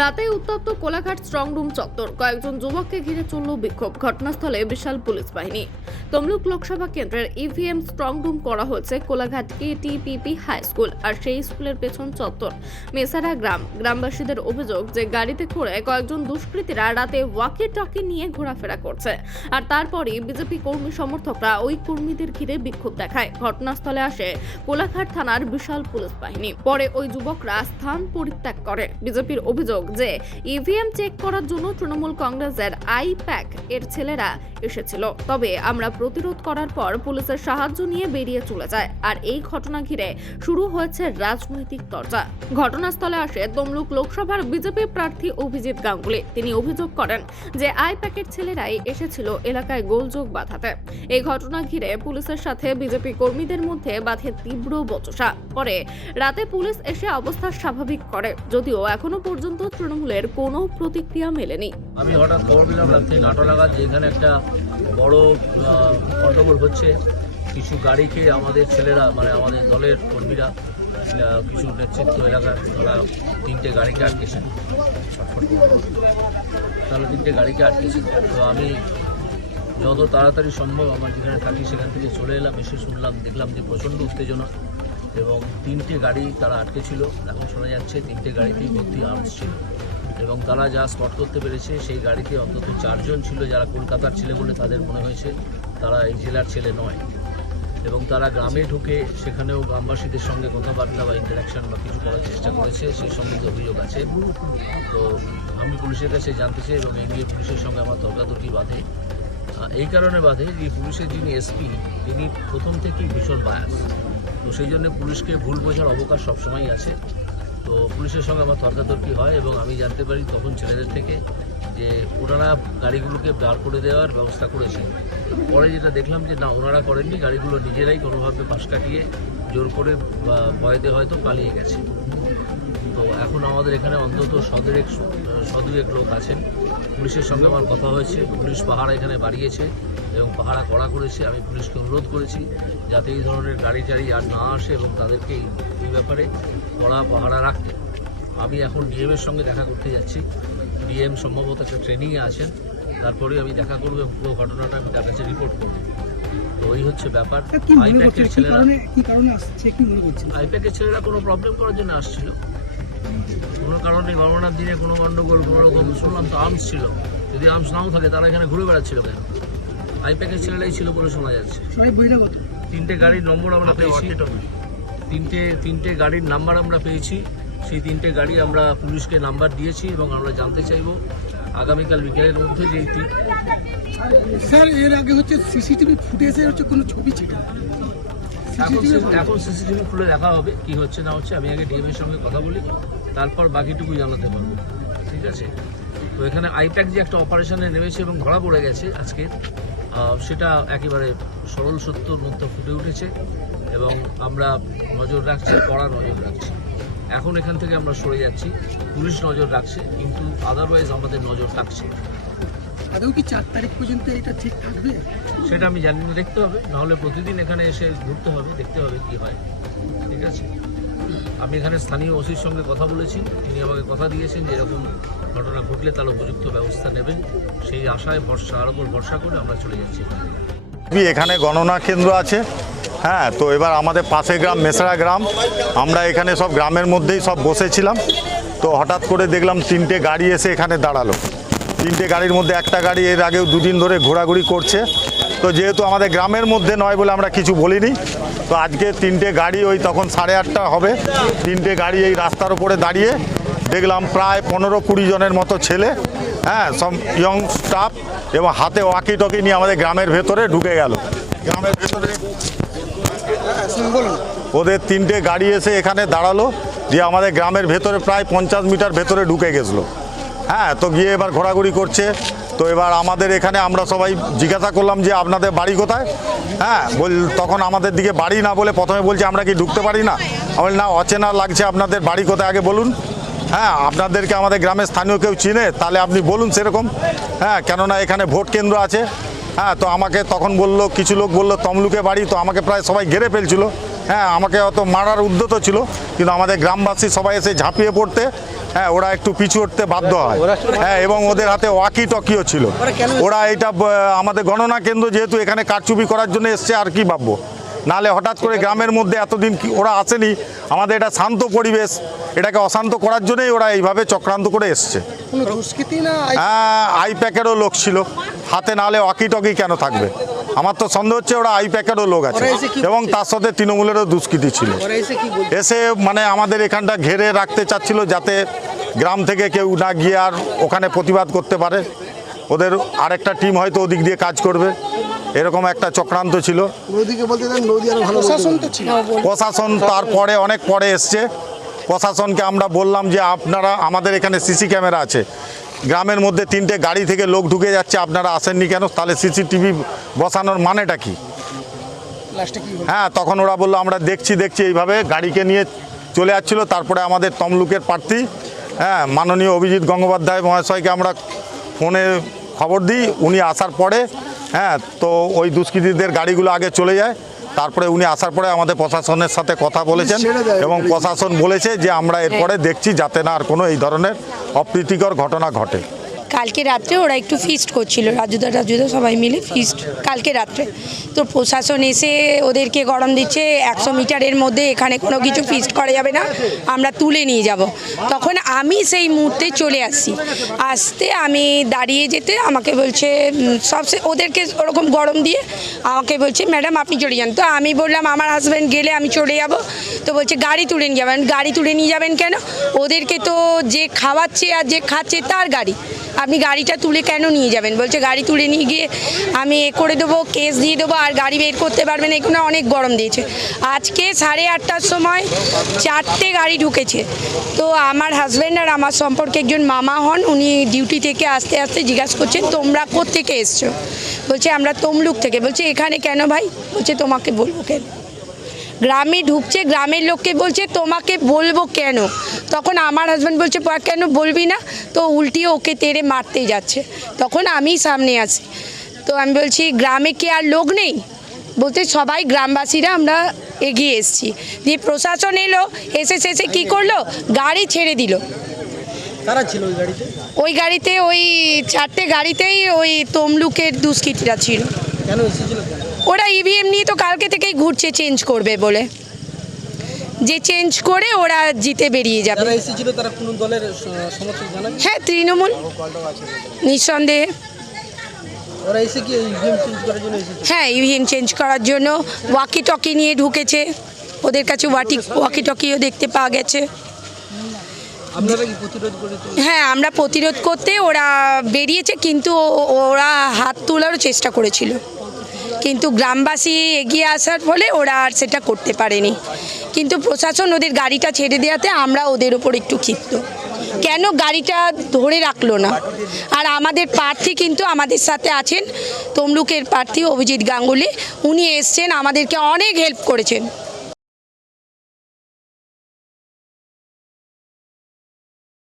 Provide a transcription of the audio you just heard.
রাতে উত্তপ্ত Kolaghat strong room চত্বর। কয়েকজন যুবককে ঘিরে চলল বিক্ষোভ। ঘটনাস্থলে বিশাল পুলিশ বাহিনী। তমলুক লোকসভা কেন্দ্রের ইভিএম স্ট্রং রুম করা হয়েছে কোলাঘাট কেটিপিপি হাই স্কুল আর সেই স্কুলের পেছন চত্বর, মেসারা গ্রাম। গ্রামবাসীদের অভিযোগ যে গাড়িতে করে কয়েকজন দুষ্কৃতীরা রাতে ওয়াকি টকি নিয়ে ঘোরাফেরা করছে। আর তারপরই বিজেপি কর্মী সমর্থকরা ওই কর্মীদের ঘিরে বিক্ষোভ দেখায়। ঘটনাস্থলে আসে কোলাঘাট থানার বিশাল পুলিশ বাহিনী। পরে ওই যুবকরা স্থান পরিত্যাগ করে। বিজেপির অভিযোগ যে ইভিএম চেক করার জন্য তৃণমূল কংগ্রেসের আই প্যাক এর ছেলেরা এসেছিল। তবে আমরা প্রতিরোধ করার পর পুলিশের সাহায্য নিয়ে বেরিয়ে চলে যায়। আর এই ঘটনা ঘিরে শুরু হয়েছে রাজনৈতিক চর্চা। ঘটনাস্থলে আসে তমলুক লোকসভার বিজেপি প্রার্থী অভিজিৎ গাঙ্গুলি। তিনি অভিযোগ করেন যে আই প্যাকের ছেলেরাই এসেছিল এলাকায় গোলযোগ বাঁধাতে। এই ঘটনা ঘিরে পুলিশের সাথে বিজেপি কর্মীদের মধ্যে বাধে তীব্র বচসা। পরে রাতে পুলিশ এসে অবস্থা স্বাভাবিক করে, যদিও এখনও পর্যন্ত তৃণমূলের কোনো প্রতিক্রিয়া মেলেনি। আমি হঠাৎ খবর পেলাম রাত্রি নাটো নাগাদ যে এখানে একটা বড় গন্ডগোল হচ্ছে। কিছু গাড়িকে আমাদের ছেলেরা মানে আমাদের দলের কর্মীরা কিছু নেতৃত্ব এলাকার তারা তিনটে গাড়িকে আটকেছেন তাহলে তিনটে গাড়িকে আটকেছেন তো আমি যত তাড়াতাড়ি সম্ভব আমার যেখানে থাকি সেখান থেকে চলে এলাম, এসে শুনলাম, দেখলাম যে প্রচণ্ড উত্তেজনা। এবং তিনটে গাড়ি তারা আটকে ছিল। এখন শোনা যাচ্ছে তিনটে গাড়িতেই ভর্তি আর্মস ছিল। এবং তারা যা স্পট করতে পেরেছে, সেই গাড়িতে অন্তত চারজন ছিল যারা কলকাতার ছেলে বলে তাদের মনে হয়েছে। তারা এই জেলার ছেলে নয়। এবং তারা গ্রামে ঢুকে সেখানেও গ্রামবাসীদের সঙ্গে কথাবার্তা বা ইন্টারাকশন বা কিছু করার চেষ্টা করেছে, সেই সম্বন্ধে অভিযোগ আছে। তো আমি পুলিশের কাছে জানতে চাই এবং এই নিয়ে পুলিশের সঙ্গে আমার তর্কাতর্কি বাঁধে। এই কারণে বাধে যে পুলিশের যিনি এসপি তিনি প্রথম থেকেই ভীষণ বায়াস তো সেই জন্য পুলিশকে ভুল বোঝার অবকাশ সবসময়ই আছে। তো পুলিশের সঙ্গে আমার তর্কাতর্কি হয় এবং আমি জানতে পারি তখন ছেলেদের থেকে যে ওনারা গাড়িগুলোকে বার করে দেওয়ার ব্যবস্থা করেছেন। পরে যেটা দেখলাম যে না, ওনারা করেননি, গাড়িগুলো নিজেরাই কোনোভাবে পাশ কাটিয়ে জোর করে, বা ভয়তে হয়তো পালিয়ে গেছে। তো এখন আমাদের এখানে অন্তত সদরেক সদুয়েক লোক আছেন। পুলিশের সঙ্গে আমার কথা হয়েছে, পুলিশ পাহারা এখানে বাড়িয়েছে। এবং পাহারা কড়া করেছে আমি পুলিশকে অনুরোধ করেছি যাতে এই ধরনের গাড়ি টাড়ি আর না আসে এবং তাদেরকে এই- ব্যাপারে কড়া পাহারা রাখতে। আমি এখন ডিএমের সঙ্গে দেখা করতে যাচ্ছি। ডিএম সম্ভবত একটা ট্রেনিংয়ে আছেন। তারপরে আমি দেখা করব এবং পুরো ঘটনাটা আমি তার কাছে রিপোর্ট করব। তো ওই হচ্ছে ব্যাপার। আইপ্যাকের ছেলেরা আইপ্যাকের ছেলেরা কোনো প্রবলেম করার জন্য আসছিল। কোনো কারণে গভর্নর দিনে কোনো গণ্ডগোল কোনো রকম শুনলাম তো আর্মস ছিল। যদি আর্মস নাও থাকে তারা এখানে ঘুরে বেড়াচ্ছিল কেন? আইপ্যাকের ছেলেরাই ছিল বলে শোনা যাচ্ছে। তিনটে গাড়ির নম্বর আমরা পেয়েছি। তিনটে তিনটে গাড়ির নাম্বার আমরা পেয়েছি। সেই তিনটে গাড়ি আমরা পুলিশকে নাম্বার দিয়েছি এবং আমরা জানতে চাইব আগামীকাল বিকেলের মধ্যে যে স্যার এর আগে হচ্ছে সিসিটিভি ফুটেজের হচ্ছে কোনো ছবি ছিল? এখন সিসিটিভি খুলে দেখা হবে কি হচ্ছে না হচ্ছে। আমি আগে ডিএমের সঙ্গে কথা বলি তারপর বাকিটুকু জানাতে পারব। ঠিক আছে? তো এখানে আইপ্যাক যে একটা অপারেশনে নেমেছে এবং ধরা পড়ে গেছে আজকে সেটা একেবারে সরল সত্যর মধ্যে ফুটে উঠেছে এবং আমরা নজর রাখছি কড়া নজর রাখছি। এখন এখান থেকে আমরা সরে যাচ্ছি পুলিশ নজর রাখছে কিন্তু আদারওয়াইজ আমাদের নজর থাকছে আদৌ কি চার তারিখ পর্যন্ত এটা ঠিক থাকবে? সেটা আমি জানি না দেখতে হবে। নাহলে প্রতিদিন এখানে এসে ঘুরতে হবে দেখতে হবে কি হয়। ঠিক আছে? আমি এখানে স্থানীয় ওসির সঙ্গে কথা বলেছি। তিনি আমাকে কথা দিয়েছেন যে এরকম ঘটনা ঘটলে তার উপযুক্ত ব্যবস্থা নেবেন। সেই আশায় ভরসা আর উপর ভরসা করে আমরা চলে যাচ্ছি। এখানে গণনা কেন্দ্র আছে। হ্যাঁ তো এবার আমাদের পাশে গ্রাম মেসরা গ্রাম। আমরা এখানে সব গ্রামের মধ্যেই সব বসেছিলাম। তো হঠাৎ করে দেখলাম তিনটে গাড়ি এসে এখানে দাঁড়াল। তিনটে গাড়ির মধ্যে একটা গাড়ি এর আগেও দুদিন ধরে ঘোরাঘুরি করছে। তো যেহেতু আমাদের গ্রামের মধ্যে নয় বলে আমরা কিছু বলিনি তো আজকে তিনটে গাড়ি ওই তখন সাড়ে আটটা হবে। তিনটে গাড়ি এই রাস্তার উপরে দাঁড়িয়ে দেখলাম প্রায় পনেরো কুড়ি জনের মতো ছেলে হ্যাঁ সব ইয়ং স্টাফ এবং হাতে ওয়াকি টকি নিয়ে আমাদের গ্রামের ভেতরে ঢুকে গেল। গ্রামের ভেতরে ওদের তিনটে গাড়ি এসে এখানে দাঁড়াল, দিয়ে আমাদের গ্রামের ভেতরে প্রায় পঞ্চাশ মিটার ভেতরে ঢুকে গেছিল। হ্যাঁ তো গিয়ে এবার ঘোরাঘুরি করছে। তো এবার আমাদের এখানে আমরা সবাই জিজ্ঞাসা করলাম যে আপনাদের বাড়ি কোথায়? হ্যাঁ বল তখন আমাদের দিকে বাড়ি না বলে প্রথমে বলছে, আমরা কি ঢুকতে পারি না? আমি না, অচেনা লাগছে আপনাদের বাড়ি কোথায়? আগে বলুন। হ্যাঁ আপনাদেরকে আমাদের গ্রামের স্থানীয় কেউ চিনে, তাহলে আপনি বলুন সেরকম। হ্যাঁ কেননা এখানে ভোট কেন্দ্র আছে। হ্যাঁ তো আমাকে তখন বলল, কিছু লোক বলল, তমলুকে বাড়ি। তো আমাকে প্রায় সবাই ঘেরে ফেলছিল। হ্যাঁ আমাকে অত মারার উদ্যত ছিল। কিন্তু আমাদের গ্রামবাসী সবাই এসে ঝাঁপিয়ে পড়তে হ্যাঁ ওরা একটু পিছু উঠতে বাধ্য হয়। হ্যাঁ এবং ওদের হাতে ওয়াকি টকিও ছিল। ওরা এটা আমাদের গণনা কেন্দ্র যেহেতু এখানে কারচুপি করার জন্য এসছে আর কি ভাববো? নালে হঠাৎ করে গ্রামের মধ্যে এতদিন কি ওরা আসেনি আমাদের এটা শান্ত পরিবেশ এটাকে অশান্ত করার জন্যই ওরা এইভাবে চক্রান্ত করে এসছে। হ্যাঁ আই প্যাকেরও লোক ছিল। হাতে নালে ওয়াকি টকি কেন থাকবে? আমার তো সন্দেহ হচ্ছে ওরা আই প্যাকেরও লোক আছে। এবং তার সাথে তৃণমূলেরও দুষ্কৃতি ছিল। এসে মানে আমাদের এখানটা ঘেরে রাখতে চাচ্ছিল যাতে গ্রাম থেকে কেউ না গিয়ে আর ওখানে প্রতিবাদ করতে পারে। ওদের আরেকটা টিম হয়তো ওদিক দিয়ে কাজ করবে। এরকম একটা চক্রান্ত ছিল। প্রশাসন তারপরে অনেক পরে এসছে। প্রশাসনকে আমরা বললাম যে আপনারা আমাদের এখানে সিসি ক্যামেরা আছে। গ্রামের মধ্যে তিনটে গাড়ি থেকে লোক ঢুকে যাচ্ছে আপনারা আসেননি কেন? তাহলে সিসিটিভি বসানোর মানেটা কি? হ্যাঁ তখন ওরা বলল আমরা দেখছি দেখছি এইভাবে গাড়িকে নিয়ে চলে যাচ্ছিল তারপরে আমাদের তমলুকের প্রার্থী হ্যাঁ মাননীয় অভিজিৎ গঙ্গোপাধ্যায় মহাশয়কে আমরা ফোনে খবর দিই উনি আসার পরে হ্যাঁ তো ওই দুষ্কৃতীদের গাড়িগুলো আগে চলে যায়। তারপরে উনি আসার পরে আমাদের প্রশাসনের সাথে কথা বলেছেন এবং প্রশাসন বলেছে যে আমরা এরপরে দেখছি যাতে না আর কোনো এই ধরনের অপ্রীতিকর ঘটনা ঘটে। কালকে রাত্রে ওরা একটু ফিস্ট করছিল। রাজুদা রাজুদা সবাই মিলে ফিস্ট কালকে রাত্রে। তো প্রশাসন এসে ওদেরকে গরম দিচ্ছে, একশো মিটারের মধ্যে এখানে কোনো কিছু ফিস্ট করা যাবে না, আমরা তুলে নিয়ে যাব। তখন আমি সেই মুহূর্তে চলে আসি। আসতে আমি দাঁড়িয়ে যেতে আমাকে বলছে সব ওদেরকে ওরকম গরম দিয়ে আমাকে বলছে, ম্যাডাম, আপনি চলে যান। তো আমি বললাম, আমার হাজব্যান্ড গেলে আমি চলে যাব। তো বলছে, গাড়ি তুলে নিয়ে যাবেন। গাড়ি তুলে নিয়ে যাবেন কেন? ওদেরকে তো যে খাওয়াচ্ছে আর যে খাচ্ছে তার গাড়ি। আপনি গাড়িটা তুলে কেন নিয়ে যাবেন? বলছে, গাড়ি তুলে নিয়ে গিয়ে আমি এ করে দেবো, কেস দিয়ে দেবো, আর গাড়ি বের করতে পারবেন এগুলো অনেক গরম দিয়েছে। আজকে সাড়ে আটটার সময় চারটে গাড়ি ঢুকেছে। তো আমার হাজব্যান্ড আর আমার সম্পর্কে একজন মামা হন, উনি ডিউটি থেকে আস্তে আস্তে জিজ্ঞাসা করছেন, তোমরা কোত্থেকে এসছো? বলছে, আমরা তমলুক থেকে। বলছে, এখানে কেন ভাই? বলছে, তোমাকে বলব কেন? গ্রামে ঢুকছে গ্রামের লোককে বলছে তোমাকে বলব কেন? তখন আমার হাজব্যান্ড বলছে "পা, কেন বলবি না? তো উল্টিয়ে ওকে তেড়ে মারতেই যাচ্ছে। তখন আমি সামনে আসি তো আমি বলছি গ্রামে কি আর লোক নেই? বলতে সবাই গ্রামবাসীরা আমরা এগিয়ে এসেছি। দিয়ে প্রশাসন এলো এসে শেষে কী করল? গাড়ি ছেড়ে দিল। ছিল ওই গাড়িতে? ওই গাড়িতে ওই চারটে গাড়িতেই ওই তমলুকের দুষ্কৃতীরা ছিল। কেন এসেছিল? ওরা ইভিএম নিয়ে তো কালকে থেকেই ঘুরছে চেঞ্জ করবে বলে। যে চেঞ্জ করে ওরা জিতে বেরিয়ে যাবে। হ্যাঁ তৃণমূল। নিঃসন্দেহে। কি ইভিএম চেঞ্জ করার জন্য এসেছে? হ্যাঁ ইভিএম চেঞ্জ করার জন্য ওয়াকি টকি নিয়ে ঢুকেছে। ওদের কাছে ওয়াটি ওয়াকি টকিও দেখতে পাওয়া গেছে। হ্যাঁ আমরা প্রতিরোধ করতে ওরা বেরিয়েছে কিন্তু ওরা হাত তোলারও চেষ্টা করেছিল। কিন্তু গ্রামবাসী এগিয়ে আসার ফলে ওরা আর সেটা করতে পারেনি। কিন্তু প্রশাসন ওদের গাড়িটা ছেড়ে দেওয়াতে আমরা ওদের ওপর একটু ক্ষিপ্ত। কেন গাড়িটা ধরে রাখল না? আর আমাদের প্রার্থী কিন্তু আমাদের সাথে আছেন, তমলুকের প্রার্থী অভিজিৎ গাঙ্গুলি। উনি এসছেন, আমাদেরকে অনেক হেল্প করেছেন।